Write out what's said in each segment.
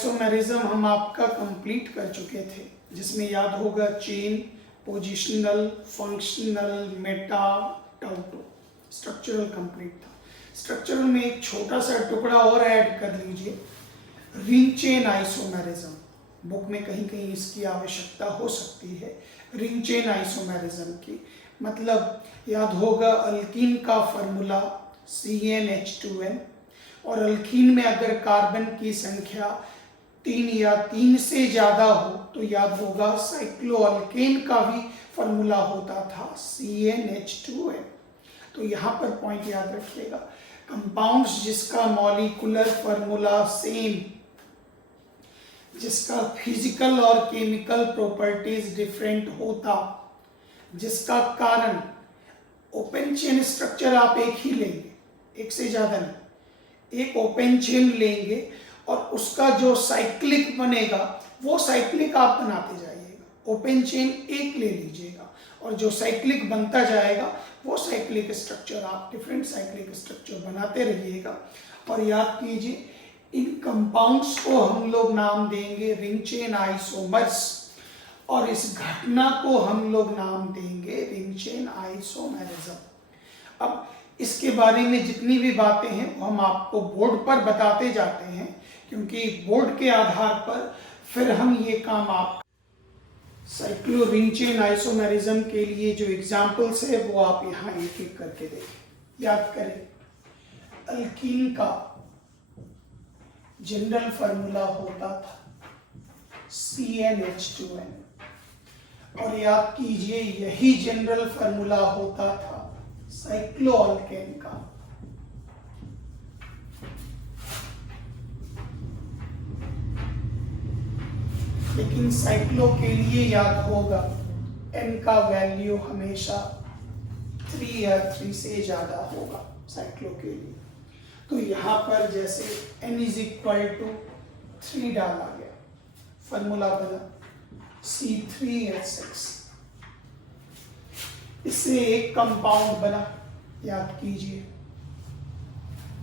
Isomerism हम आपका complete कर चुके थे, जिसमें याद होगा चेन, पोजिशनल, फंक्शनल, मेटा, टाउटो, स्ट्रक्चरल कंप्लीट था। स्ट्रक्चरल में एक छोटा सा टुकड़ा और ऐड कर लीजिए, रिंग चेन आइसोमेरिज्म। बुक में कहीं कहीं इसकी आवश्यकता हो सकती है, रिंग चेन आइसोमेरिज्म की। मतलब याद होगा अल्कीन का फॉर्मूला CnH2n, और अल्कीन में अगर कार्बन की संख्या 3 या 3 से ज्यादा हो तो याद होगा साइक्लोअल्केन का भी फॉर्मूला होता था CnH2n। तो यहाँ पर पॉइंट याद रखिएगा, कंपाउंड्स जिसका मॉलिक्यूलर फॉर्मूला सेम, जिसका फिजिकल और केमिकल प्रॉपर्टीज डिफरेंट होता, जिसका कारण ओपन चेन स्ट्रक्चर आप एक ही लेंगे, एक से ज्यादा नहीं, एक ओपन चेन लेंगे और उसका जो साइक्लिक बनेगा वो साइक्लिक आप बनाते जाइएगा। ओपन चेन एक ले लीजिएगा और जो साइक्लिक बनता जाएगा वो साइक्लिक स्ट्रक्चर आप डिफरेंट साइक्लिक स्ट्रक्चर बनाते रहिएगा। और याद कीजिए इन कंपाउंड्स को हम लोग नाम देंगे रिंग चेन आइसोमर्स, और इस घटना को हम लोग नाम देंगे रिंग चेन आइसोमेरिज्म। अब इसके बारे में जितनी भी बातें हैं वो हम आपको बोर्ड पर बताते जाते हैं, क्योंकि बोर्ड के आधार पर फिर हम ये काम आप साइक्लो रिंग चेन आइसोमेरिज्म के लिए जो एग्जाम्पल्स है वो आप यहाँ एक एक करके देखें। याद करें, अल्कीन का जनरल फॉर्मूला होता था CnH2n, और याद कीजिए यही जनरल फॉर्मूला होता था साइक्लोअल्केन का। लेकिन साइक्लो के लिए याद होगा n का वैल्यू हमेशा 3 या 3 से ज्यादा होगा साइक्लो के लिए। तो यहां पर जैसे n = 3 डाला गया, फॉर्मूला बना C3H6, इससे एक कंपाउंड बना, याद कीजिए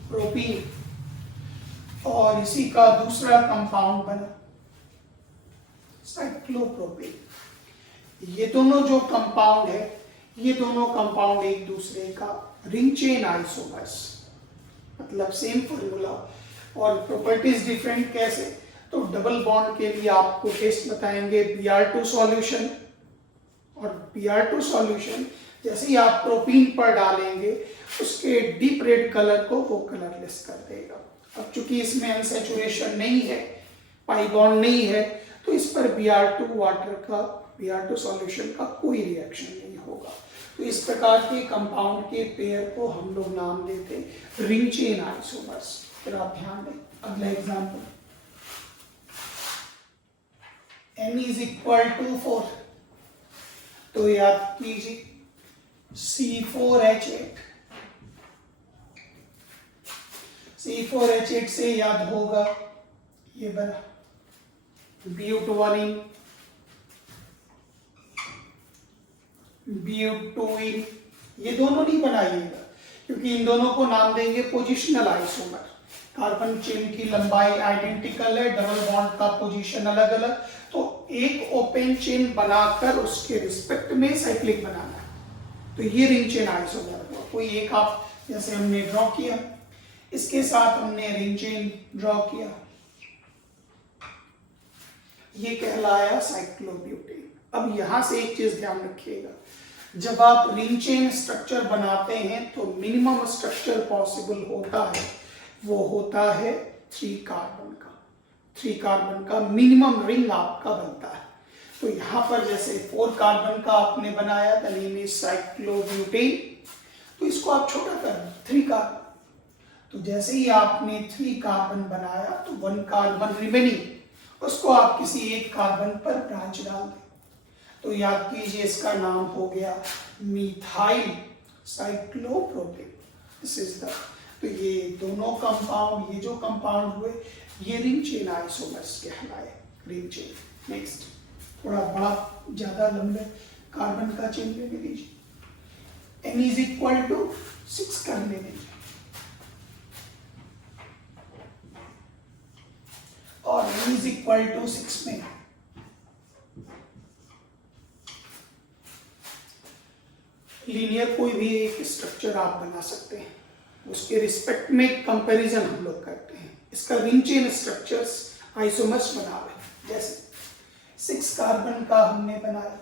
प्रोपीन, और इसी का दूसरा कंपाउंड बना साइक्लोप्रोपीन। ये दोनों जो कंपाउंड है, ये दोनों कंपाउंड एक दूसरे का रिंग चेन आइसोमर्स, मतलब सेम फॉर्मूला और प्रॉपर्टीज डिफरेंट। कैसे? तो डबल बॉन्ड के लिए आपको टेस्ट बताएंगे Br2 सॉल्यूशन, और Br2 सॉल्यूशन जैसे ही आप प्रोपीन पर डालेंगे उसके डीप रेड कलर को वो कलरलेस कर देगा। अब चूंकि इसमें अनसैचुरेशन नहीं है, पाई बॉन्ड नहीं है, तो इस पर Br2 वाटर का, Br2 सॉल्यूशन का कोई रिएक्शन नहीं होगा। तो इस प्रकार के कंपाउंड के पेयर को हम लोग नाम देते रिंग चेन आइसोमर्स। फिर आप ध्यान दें, अगला एग्जांपल, n = 4, तो याद कीजिए C4H8, C4H8 से याद होगा ये बना ब्यूटोनिन, ब्यूटोइन, ये दोनों नहीं बनाइएगा क्योंकि इन दोनों को नाम देंगे पोजिशनल आइसोमर। कार्बन चेन की लंबाई आइडेंटिकल है, डबल बॉन्ड का पोजीशन अलग अलग, तो एक ओपन चेन बनाकर उसके रिस्पेक्ट में साइक्लिक बनाना है, तो ये रिंग चेन आइसोमर हुआ। कोई एक आप जैसे हमने ड्रॉ किया, इसके साथ हमने रिंग चेन ड्रॉ किया, ये कहलाया साइक्लोब्यूटेन। अब यहां से एक चीज ध्यान रखिएगा, जब आप रिंग चेन स्ट्रक्चर बनाते हैं तो मिनिमम स्ट्रक्चर पॉसिबल होता है, वो होता है 3 कार्बन का। 3 कार्बन का मिनिमम रिंग आपका बनता है। तो यहाँ पर जैसे 4 कार्बन का आपने बनाया, द नेम इज साइक्लोब्यूटेन, तो इसको आप छोटा कर 3 कार्बन। तो जैसे ही आपने 3 कार्बन बनाया तो 1 कार्बन रिमेनिंग, उसको आप किसी एक कार्बन पर ब्रांच डाल दें, तो याद कीजिए इसका नाम हो गया methyl cyclopropane. This is the, तो ये दोनों कंपाउंड, ये जो कंपाउंड हुए ये रिंग चेन आइसोमर्स कहलाए, रिंग चेन। नेक्स्ट, थोड़ा बड़ा ज्यादा लंबे कार्बन का चेन लेने दीजिए, n = 6 करने दीजिए, और v इज इक्वल टू 6 में लीनियर कोई भी एक स्ट्रक्चर आप बना सकते हैं, उसके रिस्पेक्ट में कंपैरिजन हम लोग करते हैं। इसका रिंग चेन स्ट्रक्चर्स आइसोमर्स बना रहे हैं। जैसे 6 कार्बन का हमने बनाया,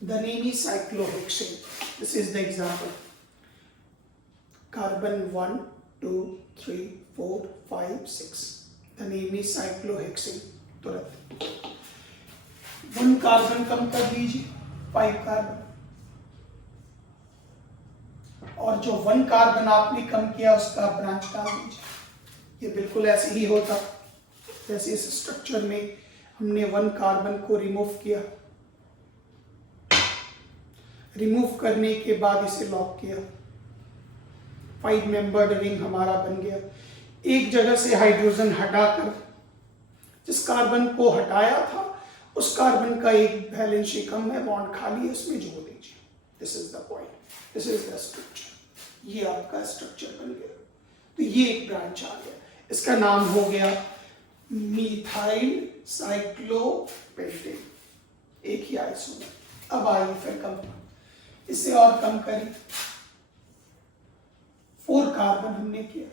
the name is cyclohexane, this is the example. Carbon 1 2 3 4 5 6, the name is cyclohexane. तुरंत 1 कार्बन कम कर दीजिए, 5 कार्बन, और जो 1 कार्बन आपने कम किया उसका ब्रांच डाल दीजिए। ये बिल्कुल ऐसे ही होता जैसे इस स्ट्रक्चर में हमने 1 कार्बन को रिमूव किया, रिमूव करने के बाद इसे लॉक किया, 5 मेंबर्ड रिंग हमारा बन गया। एक जगह से हाइड्रोजन हटाकर जिस कार्बन को हटाया था उस कार्बन का एक वैलेंसी कम है, बॉन्ड खाली है, उसमें जोड़ दीजिए। This is the point, this is the structure. ये आपका स्ट्रक्चर बन गया। तो ये एक ब्रांच आ गया, इसका नाम हो गया मीथाइल साइक्लोपेंटेन, एक ही आइसोमर। अब आइए फिर कम, इसे और कम करें, 4 कार्बन हमने किया,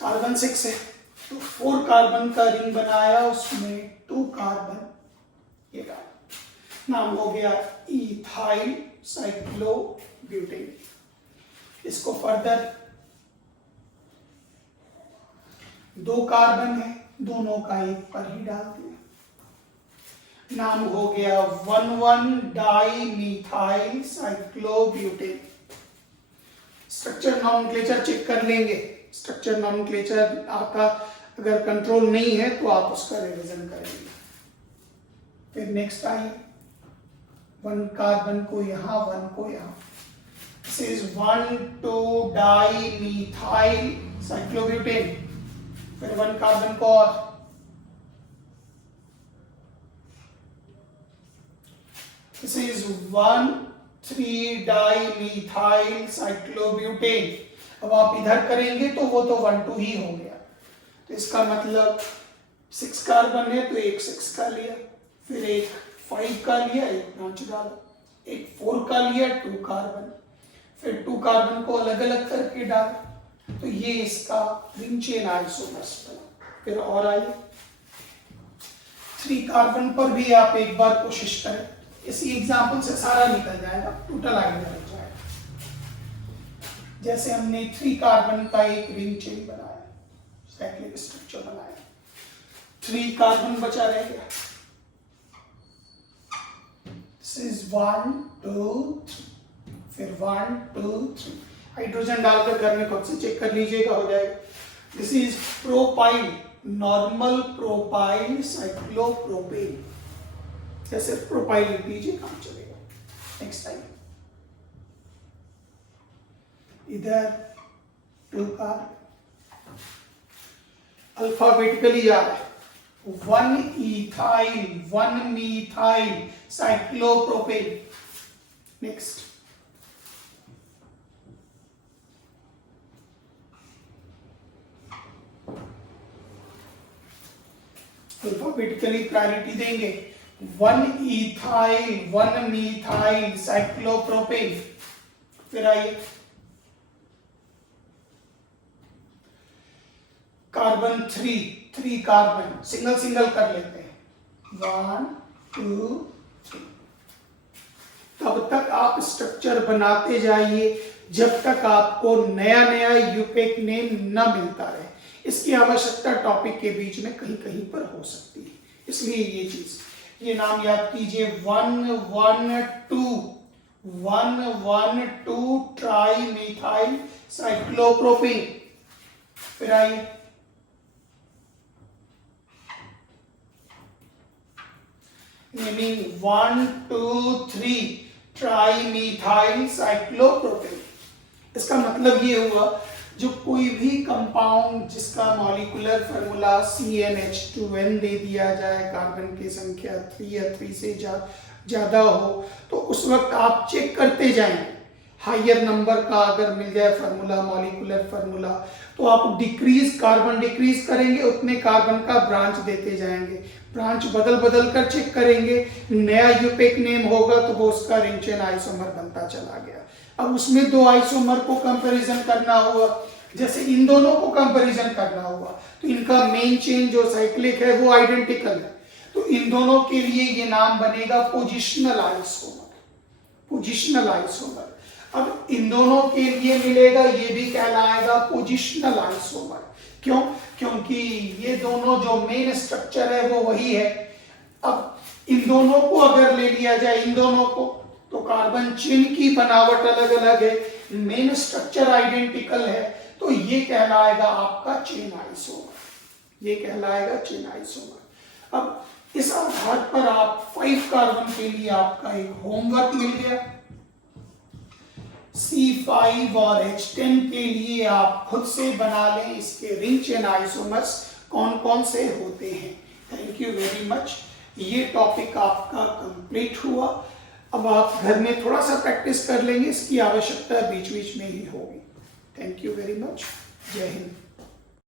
कार्बन 6 है तो 4 कार्बन का रिंग बनाया, उसमें 2 कार्बन ये डाला, नाम हो गया इथाइल साइक्लोब्यूटेन। इसको फर्दर 2 कार्बन है, दोनों का एक पर ही डाल दिया, नाम हो गया 1,1-डाइमीथाइल साइक्लोब्यूटेन। स्ट्रक्चर नॉमेनक्लेचर चेक कर लेंगे, स्ट्रक्चर नॉमेनक्लेचर आपका अगर कंट्रोल नहीं है तो आप उसका रिवीजन करेंगे। फिर नेक्स्ट आइए, 1 कार्बन को यहाँ, 1 को यहाँ, दिस इज 1,2-डाइमीथाइल साइक्लोब्यूटेन। फिर 1 कार्बन को और, दिस इज 1,3-डाइमीथाइल साइक्लोब्यूटेन। अब आप इधर करेंगे तो वो तो 1,2 ही हो गया, तो इसका मतलब 6 कार्बन है तो एक 6 का लिया, फिर एक 5 का लिया, एक ब्रांच डाला, एक 4 का लिया, 2 कार्बन, फिर 2 कार्बन को अलग अलग करके डाला, तो ये इसका रिंग चेन आइसोमर्स बना। फिर और आइए, 3 कार्बन पर भी आप एक बार कोशिश करें, इसी एग्जाम्पल से सारा निकल जाएगा, टोटल आइडिया बन जाएगा। जैसे हमने 3 कार्बन का एक रिंग चेन बनाया, साइक्लिक स्ट्रक्चर बनाया, 3 कार्बन बचा रह गया, दिस इज 1 2 3, फिर 1 2 3, हाइड्रोजन डालकर घर में खुद से चेक कर लीजिएगा, हो जाएगा। This is propyl, normal propyl cyclopropane, जैसे प्रोपाइल लिख दीजिए, काम चलेगा। नेक्स्ट टाइम इधर 2 कार्बन, अल्फाबेटिकली जा रहा है, 1 ethyl 1 methyl cyclopropane. Next alphabetically priority देंगे, 1 इथाइल 1 मीथाइल साइक्लोप्रोपेन। फिर आइए, कार्बन 3 कार्बन, सिंगल सिंगल कर लेते हैं, 1 2 3। तब तक आप स्ट्रक्चर बनाते जाइए जब तक आपको नया नया यूपेक नेम न मिलता रहे। इसकी आवश्यकता टॉपिक के बीच में कहीं कहीं पर हो सकती है, इसलिए ये चीज, ये नाम याद कीजिए, 1,1,2 ट्राइमीथाइल साइक्लोप्रोपेन। फिर आइए, नेमिंग 1 2 3 ट्राइमीथाइल साइक्लोप्रोपेन। इसका मतलब ये हुआ, जो कोई भी कंपाउंड जिसका मॉलिक्यूलर फार्मूला CnH2n दे दिया जाए, कार्बन की संख्या 3 या 3 से ज्यादा हो, तो उस वक्त आप चेक करते जाएं हायर नंबर का अगर मिल जाए फार्मूला, मॉलिक्यूलर फार्मूला, तो आप कार्बन डिक्रीज करेंगे, उतने कार्बन का ब्रांच देते जाएंगे, ब्रांच बदल बदल कर चेक करेंगे, नया यूपेक नेम होगा तो वो उसका रिंग चेन आइसोमर बनता चला गया। अब उसमें दो आइसोमर को कंपैरिजन करना हुआ, जैसे इन दोनों को कंपैरिजन करना हुआ तो इनका मेन चेन जो साइक्लिक है वो आइडेंटिकल है, तो इन दोनों के लिए ये नाम बनेगा पोजिशनल आइसोमर, पोजिशनल आइसोमर। अब इन दोनों के लिए मिलेगा, ये भी कहलाएगा पोजिशनल आइसोमर। क्यों? क्योंकि ये दोनों जो मेन स्ट्रक्चर है वो वही है। अब इन दोनों को अगर ले लिया जाए, इन दोनों को, तो कार्बन चेन की बनावट अलग अलग है, मेन स्ट्रक्चर आइडेंटिकल है, तो ये कहलाएगा आपका चेन आइसोमर, ये कहलाएगा चेन आइसोमर। अब इस आधार पर आप 5 कार्बन के लिए आपका एक होमवर्क मिल गया। C5 और H10 के लिए आप खुद से बना लें इसके रिंग चेन आइसोमर्स कौन कौन से होते हैं। Thank you very much. ये टॉपिक आपका कंप्लीट हुआ। अब आप घर में थोड़ा सा प्रैक्टिस कर लेंगे, इसकी आवश्यकता बीच बीच में ही होगी। Thank you very much. जय हिंद।